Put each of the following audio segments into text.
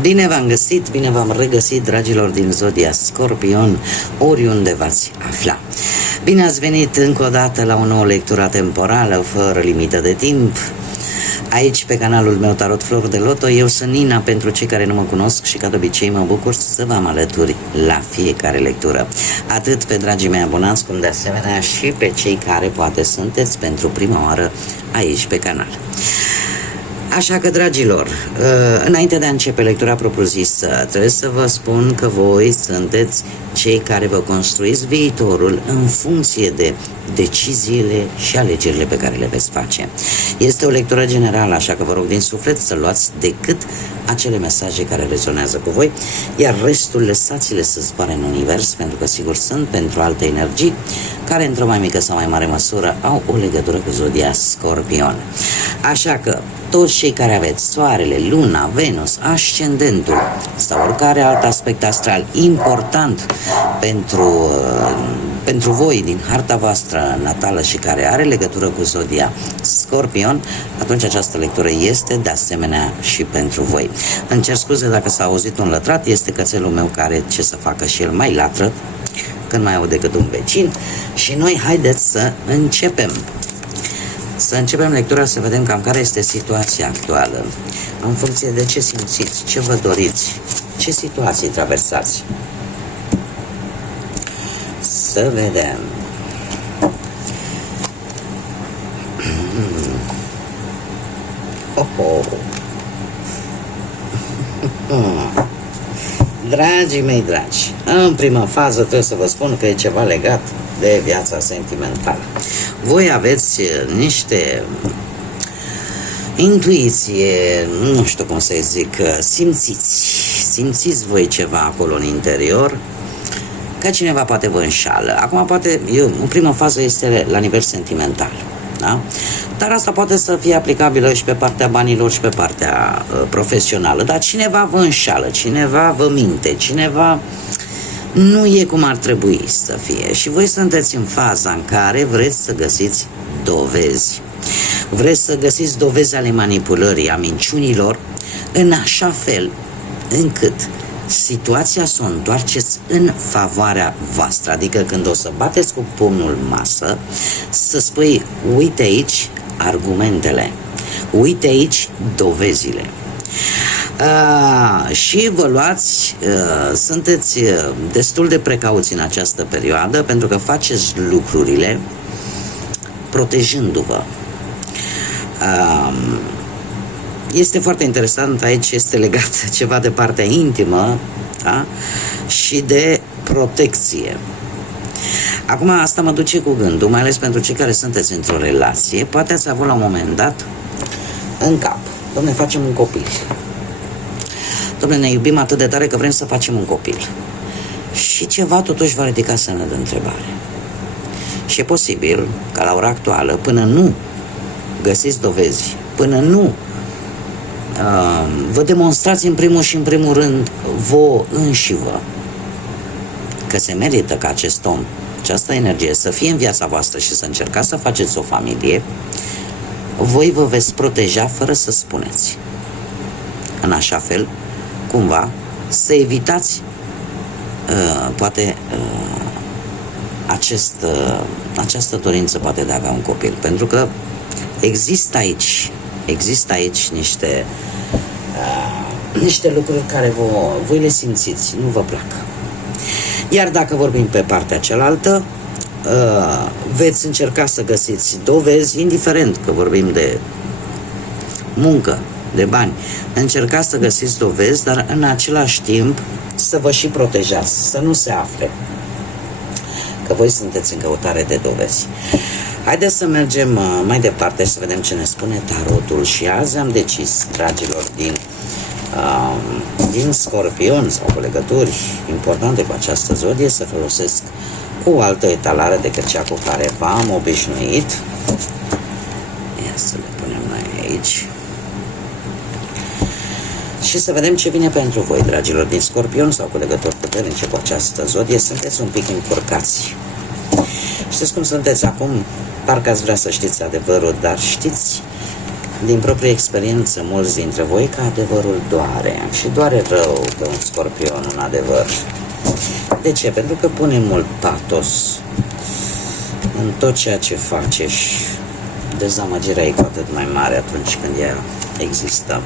Bine v-am găsit, bine v-am regăsit, dragilor din Zodia Scorpion, oriunde v-ați afla. Bine ați venit încă o dată la o nouă lectură temporală, fără limită de timp. Aici, pe canalul meu Tarot Flori de Loto, eu sunt Nina, pentru cei care nu mă cunosc și ca de obicei mă bucur să vă am alături la fiecare lectură. Atât pe dragii mei abonați, cum de asemenea și pe cei care poate sunteți pentru prima oară aici pe canal. Așa că, dragilor, înainte de a începe lectura propriu-zisă, trebuie să vă spun că voi sunteți cei care vă construiți viitorul în funcție de deciziile și alegerile pe care le veți face. Este o lectură generală, așa că vă rog din suflet să luați decât acele mesaje care rezonează cu voi, iar restul lăsați-le să zboare în univers, pentru că sigur sunt pentru alte energii care într-o mai mică sau mai mare măsură au o legătură cu Zodia Scorpion. Așa că toți cei care aveți Soarele, Luna, Venus, Ascendentul sau oricare alt aspect astral important pentru voi din harta voastră natală și care are legătură cu Zodia Scorpion, atunci această lectură este de asemenea și pentru voi. Îmi cer scuze dacă s-a auzit un lătrat, este cățelul meu care, ce să facă și el, mai latră când mai au decât un vecin. Și noi haideți să începem. Să începem lectura, să vedem cam care este situația actuală, în funcție de ce simțiți, ce vă doriți, ce situații traversați. Să vedem. Dragii mei dragi, în prima fază trebuie să vă spun că e ceva legat de viața sentimentală. Voi aveți niște intuiție, nu știu cum să zic, simțiți voi ceva acolo în interior, că cineva poate vă înșală. Acum poate, în prima fază este la nivel sentimental, da? Dar asta poate să fie aplicabilă și pe partea banilor și pe partea profesională. Dar cineva vă înșală, cineva vă minte, cineva nu e cum ar trebui să fie. Și voi sunteți în faza în care vreți să găsiți dovezi. Vreți să găsiți dovezi ale manipulării, a minciunilor, în așa fel încât situația să o întoarceți în favoarea voastră. Adică când o să bateți cu pumnul în masă, să spui, uite aici argumentele, uite aici dovezile. Și vă luați, sunteți destul de precauți în această perioadă, pentru că faceți lucrurile protejându-vă. Este foarte interesant, aici este legat ceva de partea intimă, da? Și de protecție. Acum asta mă duce cu gândul, mai ales pentru cei care sunteți într-o relație, poate ați avut la un moment dat în cap, dom'le, facem un copil. Dom'le, ne iubim atât de tare că vrem să facem un copil. Și ceva totuși va ridica semne de întrebare. Și e posibil ca la ora actuală, până nu găsiți dovezi, până nu vă demonstrați în primul și în primul rând vouă înșivă că se merită ca acest om, această energie să fie în viața voastră și să încercați să faceți o familie, voi vă veți proteja fără să spuneți. În așa fel, cumva, să evitați poate această dorință poate de a avea un copil. Pentru că există aici niște lucruri care voi le simțiți, nu vă plac. Iar dacă vorbim pe partea cealaltă, veți încerca să găsiți dovezi, indiferent că vorbim de muncă, de bani, încercați să găsiți dovezi, dar în același timp să vă și protejați, să nu se afle că voi sunteți în căutare de dovezi. Haideți să mergem mai departe și să vedem ce ne spune tarotul. Și azi am decis, dragilor, din Scorpion sau cu legături importante cu această zodie, să folosesc o altă etalare decât cea cu care v-am obișnuit. Ia să le punem noi aici. Și să vedem ce vine pentru voi, dragilor din Scorpion sau cu legături puternice cu această zodie. Sunteți un pic încurcați. Știți cum sunteți acum? Parcă ați vrea să știți adevărul, dar știți din proprie experiență, mulți dintre voi, că adevărul doare. Și doare rău pe un scorpion, un adevăr. De ce? Pentru că pune mult patos în tot ceea ce face și dezamăgirea e cu atât mai mare atunci când ea există.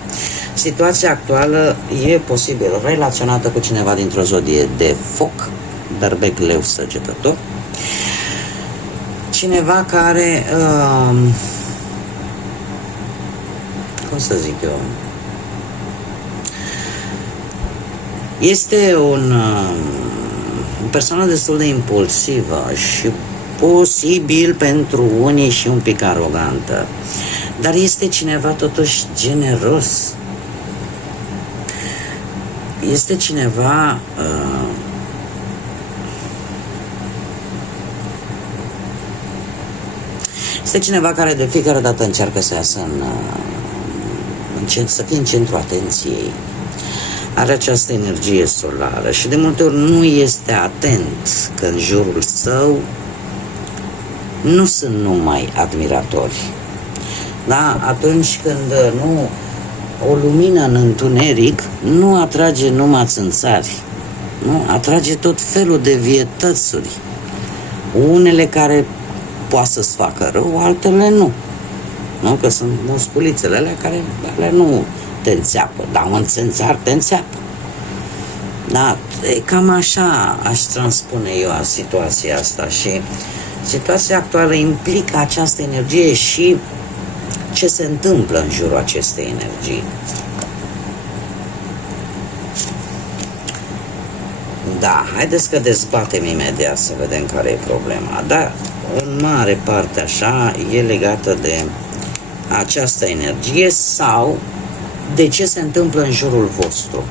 Situația actuală e posibil relaționată cu cineva dintr-o zodie de foc, berbec, leu, săgetător. Cineva care, cum să zic eu, este o persoană destul de impulsivă și posibil pentru unii și un pic arogantă, dar este cineva totuși generos. Este cineva care de fiecare dată încearcă să iasă să fie în centrul atenției. Are această energie solară și de multe ori nu este atent că în jurul său nu sunt numai admiratori. Da? Atunci când nu o lumină în întuneric nu atrage numai țânțari, nu? Atrage tot felul de vietățuri. Unele care poate să-ți facă rău, altele nu. Nu? Că sunt musculițele alea care nu te înțeapă, dar un țânțar te înțeapă. Da, cam așa aș transpune eu situația asta și situația actuală implică această energie și ce se întâmplă în jurul acestei energii. Da, haideți că dezbatem imediat să vedem care e problema. Da, în mare parte așa e legată de această energie sau de ce se întâmplă în jurul vostru.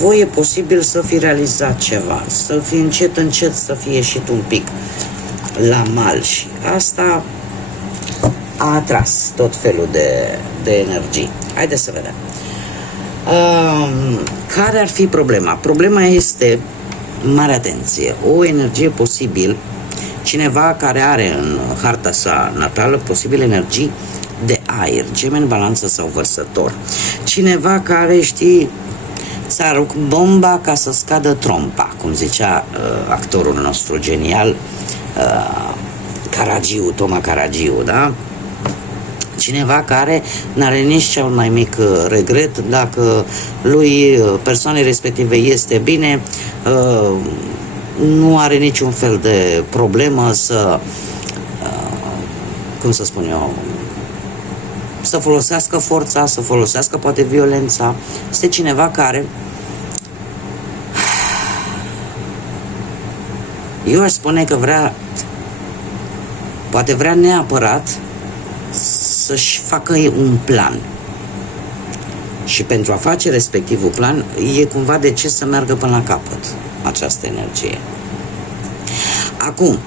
Voi e posibil să fi realizat ceva, să fi încet să fi ieșit un pic la mal și asta a atras tot felul de energii. Haideți să vedem. Care ar fi problema? Problema este, mare atenție, o energie posibil, cineva care are în harta sa natală posibil energii de aer, Gemeni, Balanță sau Vărsător. Cineva care, știi, ți-ar bomba ca să scadă trompa, cum zicea actorul nostru genial, Caragiu, Toma Caragiu, da? Cineva care n-are nici cel mai mic regret dacă lui persoanei respective este bine, nu are niciun fel de problemă să, cum să spun eu, să folosească forța, să folosească poate violența. Este cineva care, eu aș spune că poate vrea neapărat să-și facă un plan. Și pentru a face respectivul plan, e cumva de ce să meargă până la capăt această energie. Acum,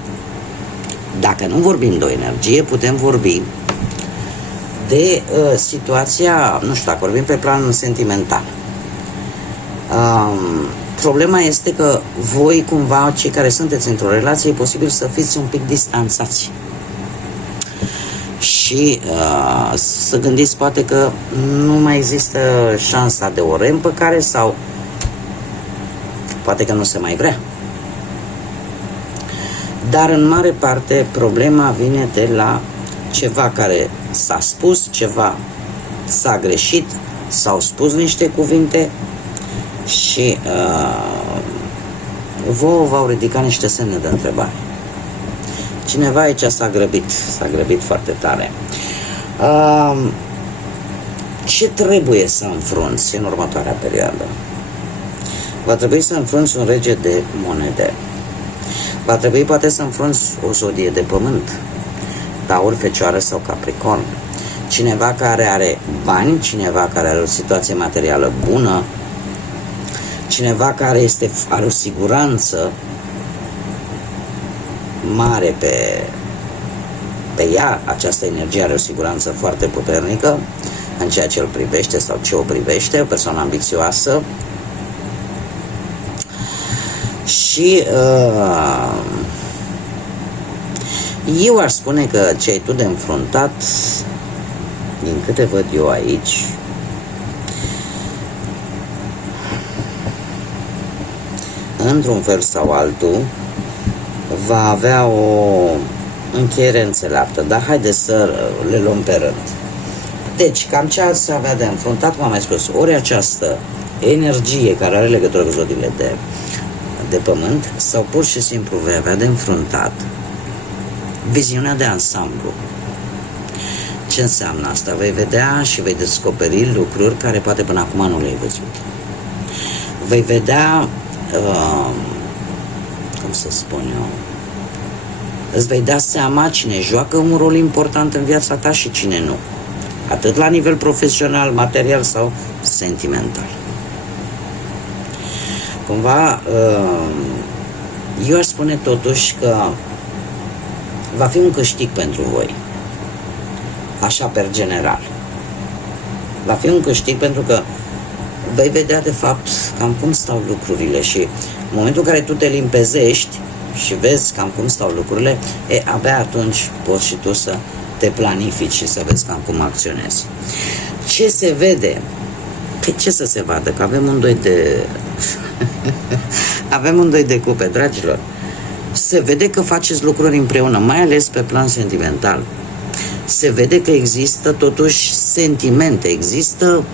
dacă nu vorbim de o energie, putem vorbi de situația, nu știu, dacă vorbim pe plan sentimental. Problema este că voi, cumva, cei care sunteți într-o relație, e posibil să fiți un pic distanțați. Și să gândiți poate că nu mai există șansa de o reîmpăcare sau poate că nu se mai vrea. Dar în mare parte problema vine de la ceva care s-a spus, ceva s-a greșit, s-au spus niște cuvinte și vouă v-au ridicat niște semne de întrebare. Cineva aici s-a grăbit foarte tare. Ce trebuie să înfrunți în următoarea perioadă? Va trebui să înfrunți un rege de monede. Va trebui poate să înfrunți o zodie de pământ, Taur, Fecioară sau Capricorn. Cineva care are bani, cineva care are o situație materială bună, cineva care are o siguranță mare pe ea, această energie are o siguranță foarte puternică în ceea ce îl privește sau ce o privește, o persoană ambițioasă și eu aș spune că ce ai tu de înfruntat din câte văd eu aici, într-un fel sau altul, va avea o încheiere înțeleaptă. Dar haideți să le luăm pe rând. Deci, cam ce ați avea de înfruntat, cum am mai spus, ori această energie care are legătură cu zodiile de pământ, sau pur și simplu vei avea de înfruntat viziunea de ansamblu. Ce înseamnă asta? Vei vedea și vei descoperi lucruri care poate până acum nu le-ai văzut. Vei vedea, cum să spun eu, îți vei da seama cine joacă un rol important în viața ta și cine nu. Atât la nivel profesional, material sau sentimental. Cumva, eu aș spune totuși că va fi un câștig pentru voi. Așa, per general. Va fi un câștig pentru că vei vedea de fapt cam cum stau lucrurile și în momentul în care tu te limpezești și vezi cam cum stau lucrurile, abia atunci poți și tu să te planifici și să vezi cam cum acționezi. Ce se vede? Păi ce să se vadă? Că avem un doi de... avem un doi de cupe, dragilor. Se vede că faceți lucruri împreună, mai ales pe plan sentimental. Se vede că există totuși sentimente, există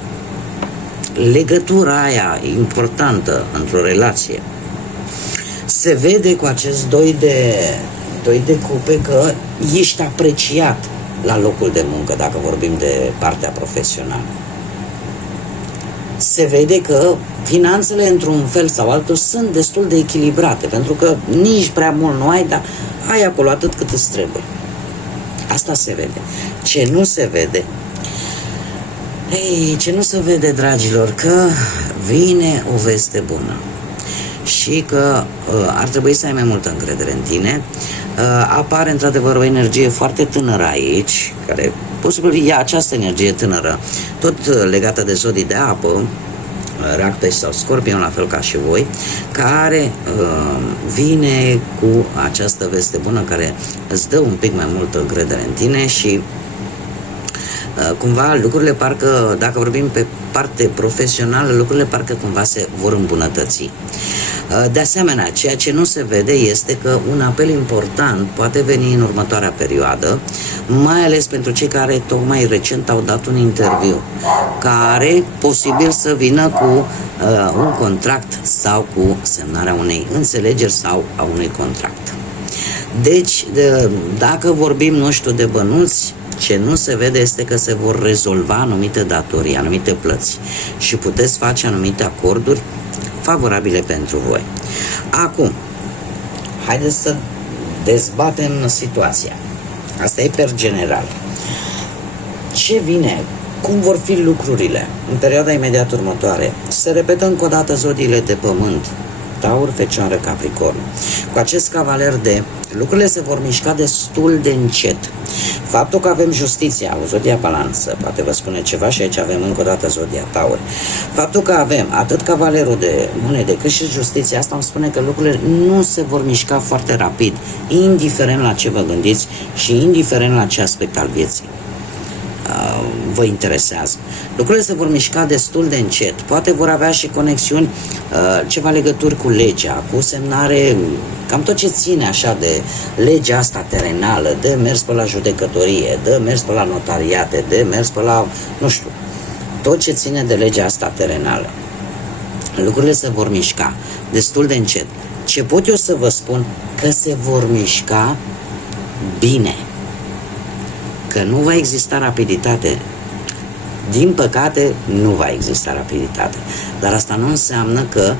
legătura aia importantă într-o relație. Se vede cu acest doi de cupe că ești apreciat la locul de muncă, dacă vorbim de partea profesională. Se vede că finanțele, într-un fel sau altul, sunt destul de echilibrate, pentru că nici prea mult nu ai, dar ai acolo atât cât îți trebuie. Asta se vede. Ce nu se vede? Ce nu se vede, dragilor, că vine o veste bună și că ar trebui să ai mai multă încredere în tine. Apare într-adevăr o energie foarte tânără aici, care posibil e această energie tânără, tot legată de zodii de apă, Rac, Pești sau Scorpion, la fel ca și voi, care vine cu această veste bună care îți dă un pic mai multă încredere în tine și cumva lucrurile parcă, dacă vorbim pe parte profesională, lucrurile parcă cumva se vor îmbunătăți. De asemenea, ceea ce nu se vede este că un apel important poate veni în următoarea perioadă, mai ales pentru cei care tocmai recent au dat un interviu, care posibil să vină cu un contract sau cu semnarea unei înțelegeri sau a unui contract. Deci, dacă vorbim, nu știu, de bănuți, ce nu se vede este că se vor rezolva anumite datorii, anumite plăți și puteți face anumite acorduri favorabile pentru voi. Acum, haideți să dezbatem situația. Asta e per general. Ce vine? Cum vor fi lucrurile în perioada imediat următoare? Se repetă încă o dată zodiile de pământ: Taur, Fecioară, Capricorn. Cu acest cavaler de lucrurile se vor mișca destul de încet. Faptul că avem justiția, o zodia balanță, poate vă spune ceva, și aici avem încă o dată zodia Taur. Faptul că avem atât cavalerul de monede cât și justiția, asta îmi spune că lucrurile nu se vor mișca foarte rapid, indiferent la ce vă gândiți și indiferent la ce aspect al vieții vă interesează. Lucrurile se vor mișca destul de încet. Poate vor avea și conexiuni, ceva legături cu legea, cu semnare, cam tot ce ține așa de legea asta terenală, de mers pe la judecătorie, de mers pe la notariate, de mers pe la, nu știu, tot ce ține de legea asta terenală. Lucrurile se vor mișca destul de încet. Ce pot eu să vă spun? Că se vor mișca bine. Că nu va exista rapiditate. Din păcate, nu va exista rapiditate. Dar asta nu înseamnă că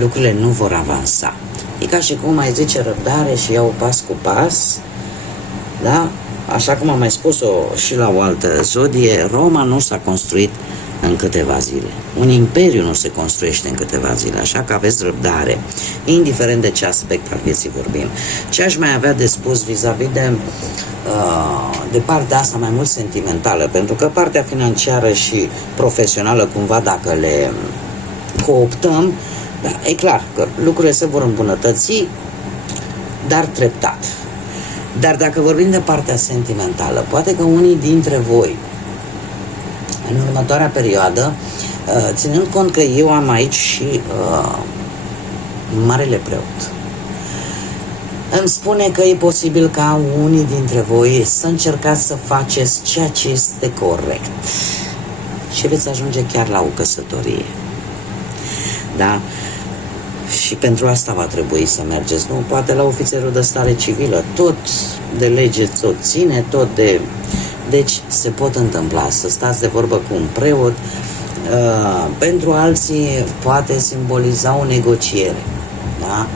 lucrurile nu vor avansa. E ca și cum mai zice răbdare și iau pas cu pas. Da? Așa cum am mai spus-o și la o altă zodie, Roma nu s-a construit în câteva zile. Un imperiu nu se construiește în câteva zile, așa că aveți răbdare, indiferent de ce aspect al vieții vorbim. Ce aș mai avea de spus vis-a-vis de partea asta mai mult sentimentală, pentru că partea financiară și profesională, cumva, dacă le cooptăm, da, e clar că lucrurile se vor îmbunătăți, dar treptat. Dar dacă vorbim de partea sentimentală, poate că unii dintre voi în următoarea perioadă, ținând cont că eu am aici și Marele Preot, îmi spune că e posibil ca unii dintre voi să încercați să faceți ceea ce este corect și veți ajunge chiar la o căsătorie. Da? Și pentru asta va trebui să mergeți, nu? Poate la ofițerul de stare civilă, tot de lege tot ține, tot de... Deci se pot întâmpla să stați de vorbă cu un preot. Pentru alții poate simboliza o negociere, da?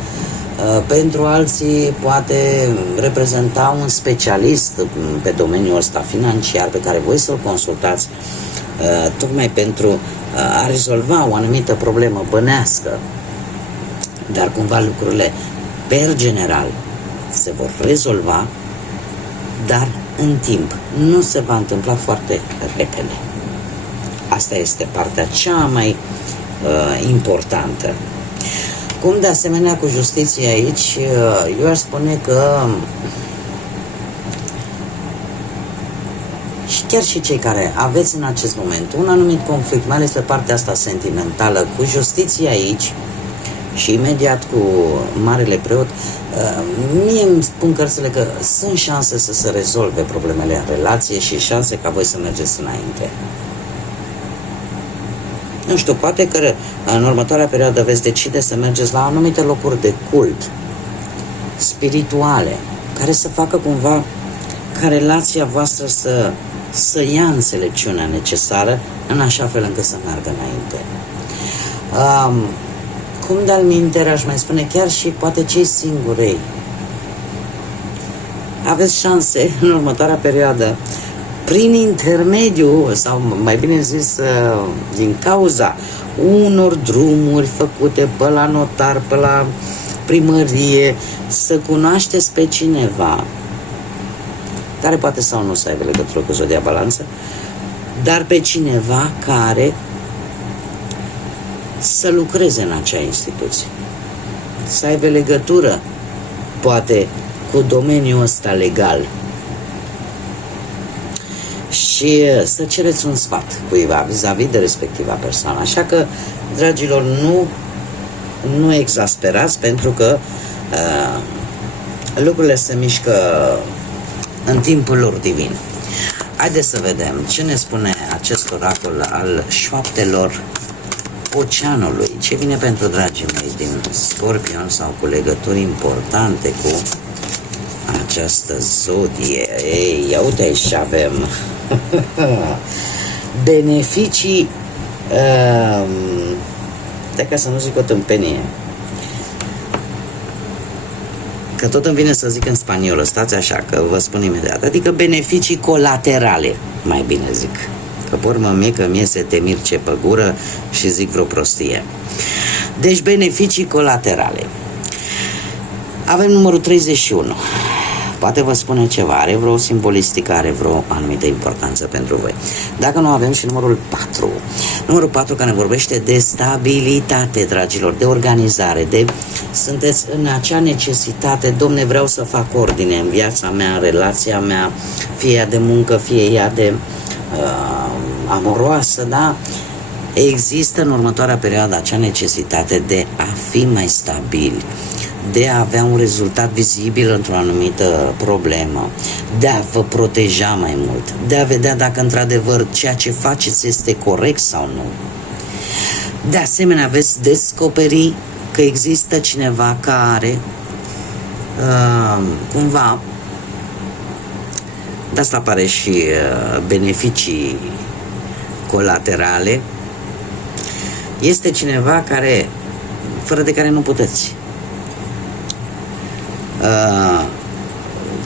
Pentru alții poate reprezenta un specialist pe domeniul ăsta financiar pe care voi să-l consultați tocmai pentru a rezolva o anumită problemă bănească. Dar cumva lucrurile, per general, se vor rezolva, dar în timp. Nu se va întâmpla foarte repede. Asta este partea cea mai importantă. Cum de asemenea cu justiția aici, eu aș spune că și chiar și cei care aveți în acest moment un anumit conflict, mai ales pe partea asta sentimentală, cu justiția aici și imediat cu Marele Preot, mie îmi spun cărțile că sunt șanse să se rezolve problemele în relație și șanse ca voi să mergeți înainte. Nu știu, poate că în următoarea perioadă veți decide să mergeți la anumite locuri de cult spirituale, care să facă cumva ca relația voastră să ia înțelepciunea necesară în așa fel încât să meargă înainte. Cum de-al minteri aș mai spune, chiar și poate cei singurei, aveți șanse în următoarea perioadă, prin intermediul, sau mai bine zis, din cauza unor drumuri făcute pe la notar, pe la primărie, să cunoașteți pe cineva care poate sau nu să aibă legătură cu Zodia Balanță, dar pe cineva care să lucreze în acea instituție, să aibă legătură poate cu domeniul ăsta legal și să cereți un sfat cuiva vis-a-vis de respectiva persoană. Așa că, dragilor, nu exasperați, pentru că lucrurile se mișcă în timpul lor divin. Haideți să vedem ce ne spune acest oracol al șoaptelor Oceanului. Ce vine pentru dragii mei din Scorpion sau cu legături importante cu această zodie. Ei, ia uite, aici avem beneficii, de ca să nu zic o tâmpenie, că tot îmi vine să zic în spaniolă, stați așa, că vă spun imediat, adică beneficii colaterale, mai bine zic, că pe urmă mie că mie se temir ce pe gură și zic vreo prostie. Deci beneficii colaterale. Avem numărul 31. Poate vă spune ceva, are vreo simbolistică, are vreo anumită importanță pentru voi. Dacă nu, avem și numărul 4. Numărul 4 care ne vorbește de stabilitate, dragilor, de organizare, de sunteți în acea necesitate, Domne, vreau să fac ordine în viața mea, în relația mea, fie ea de muncă, fie ea de amoroasă, da? Există în următoarea perioadă acea necesitate de a fi mai stabili, de a avea un rezultat vizibil într-o anumită problemă, de a vă proteja mai mult, de a vedea dacă într-adevăr ceea ce faceți este corect sau nu. De asemenea, veți descoperi că există cineva care cumva, de asta apare și beneficii colaterale, este cineva care, fără de care nu puteți.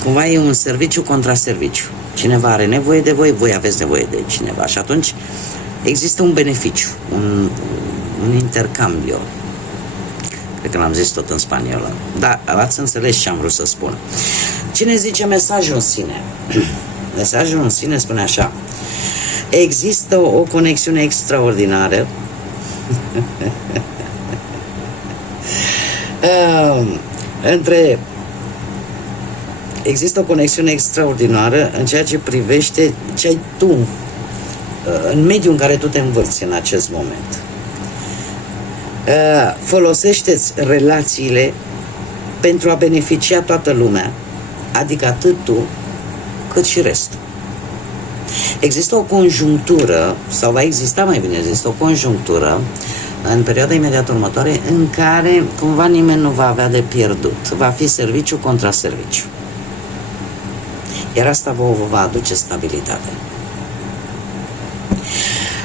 Cumva e un serviciu contra serviciu. Cineva are nevoie de voi, voi aveți nevoie de cineva. Și atunci există un beneficiu, un intercambio. Cred că l-am zis tot în spaniolă. Dar ați înțeles ce am vrut să spun. Cine zice mesajul în sine? Mesajul în sine spune așa: există o conexiune extraordinară există o conexiune extraordinară în ceea ce privește ce ai tu în mediul în care tu te învârți în acest moment. Folosește-ți relațiile pentru a beneficia toată lumea, adică atât tu cât și restul. Există o conjunctură, sau va exista mai bine zis, o conjunctură în perioada imediat următoare în care cumva nimeni nu va avea de pierdut. Va fi serviciu contra serviciu. Iar asta vă va aduce stabilitate.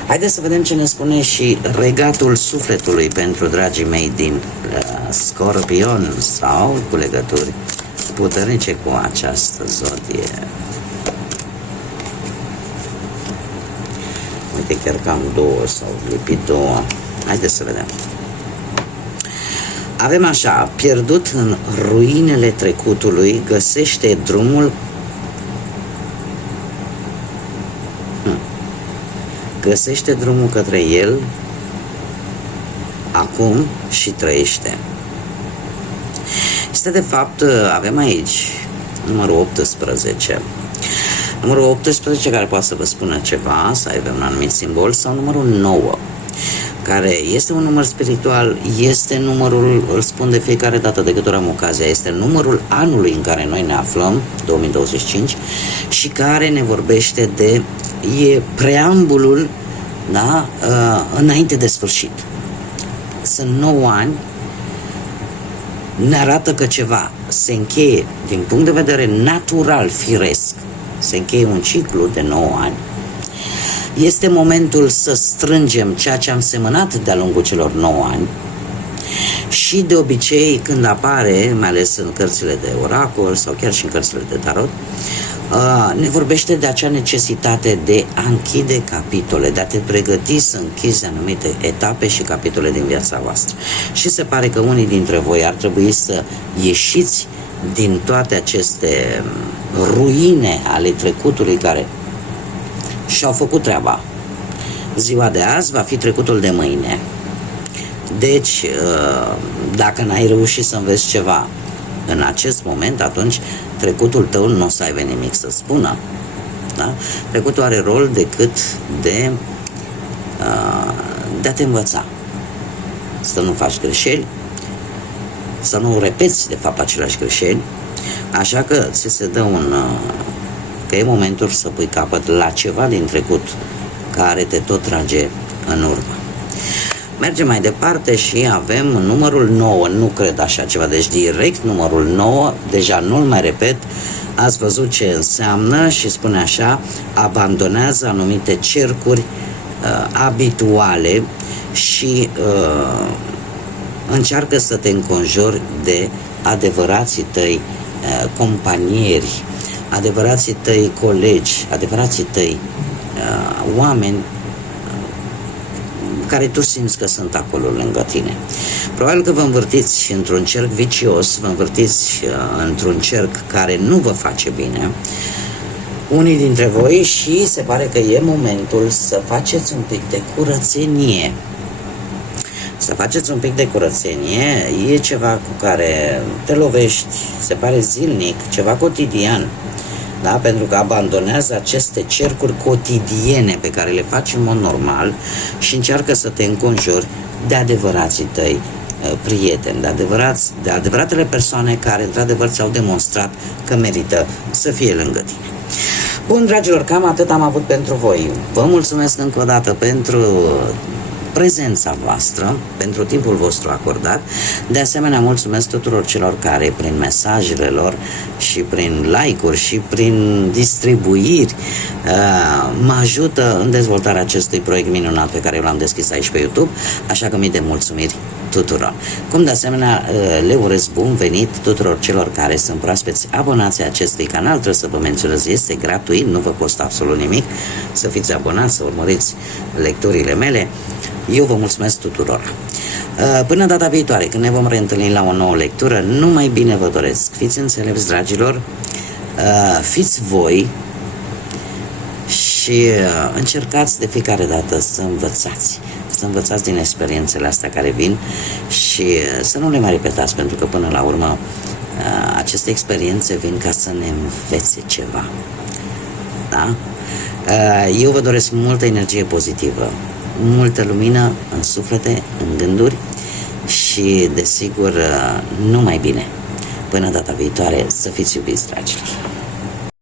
Haideți să vedem ce ne spune și regatul sufletului pentru dragii mei din Scorpion sau cu legături puternice cu această zodie. Uite, chiar că am două sau lipit două. Haideți să vedem. Avem așa: pierdut în ruinele trecutului, găsește drumul. Găsește drumul către el acum și trăiește. Este de fapt, avem aici numărul 18. Numărul 18 care poate să vă spună ceva, să aibă un anumit simbol, sau numărul 9, care este un număr spiritual, este numărul, îl spun de fiecare dată de câte ori am ocazia, este numărul anului în care noi ne aflăm, 2025, și care ne vorbește de, e preambulul, da, înainte de sfârșit. Sunt 9 ani, ne arată că ceva se încheie din punct de vedere natural, firesc, se încheie un ciclu de 9 ani. Este momentul să strângem ceea ce am semănat de-a lungul celor 9 ani și de obicei când apare, mai ales în cărțile de oracol sau chiar și în cărțile de tarot, ne vorbește de acea necesitate de a închide capitole, de a te pregăti să închizi anumite etape și capitole din viața voastră. Și se pare că unii dintre voi ar trebui să ieșiți din toate aceste ruine ale trecutului care și-au făcut treaba. Ziua de azi va fi trecutul de mâine. Deci, dacă n-ai reușit să înveți ceva în acest moment, atunci trecutul tău nu o să aibă nimic să spună. Da? Trecutul are rol decât de a te învăța. Să nu faci greșeli, să nu repeți de fapt aceleași greșeli, așa că ți se dă că e momentul să pui capăt la ceva din trecut care te tot trage în urmă. Mergem mai departe și avem numărul 9, nu cred așa ceva, deci direct numărul 9, deja nu-l mai repet, ați văzut ce înseamnă și spune așa: abandonează anumite cercuri abituale și încearcă să te înconjori de adevărații tăi companieri, adevărații tăi colegi, adevărații tăi oameni care tu simți că sunt acolo lângă tine. Probabil că vă învârtiți într-un cerc vicios, vă învârtiți într-un cerc care nu vă face bine, unii dintre voi, și se pare că e momentul să faceți un pic de curățenie. Să faceți un pic de curățenie, e ceva cu care te lovești, se pare zilnic, ceva cotidian, da? Pentru că abandonează aceste cercuri cotidiene pe care le faci în mod normal și încearcă să te înconjori de adevărații tăi prieteni, de adevăratele persoane care într-adevăr ți-au demonstrat că merită să fie lângă tine. Bun, dragilor, cam atât am avut pentru voi. Vă mulțumesc încă o dată pentru prezența voastră, pentru timpul vostru acordat. De asemenea, mulțumesc tuturor celor care prin mesajele lor și prin like-uri și prin distribuiri mă ajută în dezvoltarea acestui proiect minunat pe care eu l-am deschis aici pe YouTube, așa că mii de mulțumiri tuturor. Cum de asemenea le urez bun venit tuturor celor care sunt proaspeți abonați acestui canal. Trebuie să vă menționez, este gratuit, nu vă costă absolut nimic să fiți abonați, să urmăriți lecturile mele. Eu vă mulțumesc tuturor. Până data viitoare, când ne vom reîntâlni la o nouă lectură, numai bine vă doresc. Fiți înțelepți, dragilor, fiți voi și încercați de fiecare dată să învățați din experiențele astea care vin și să nu le mai repetați, pentru că până la urmă aceste experiențe vin ca să ne învețe ceva. Da? Eu vă doresc multă energie pozitivă, multă lumină în suflete, în gânduri și, desigur, numai bine. Până data viitoare, să fiți iubiți, dragilor!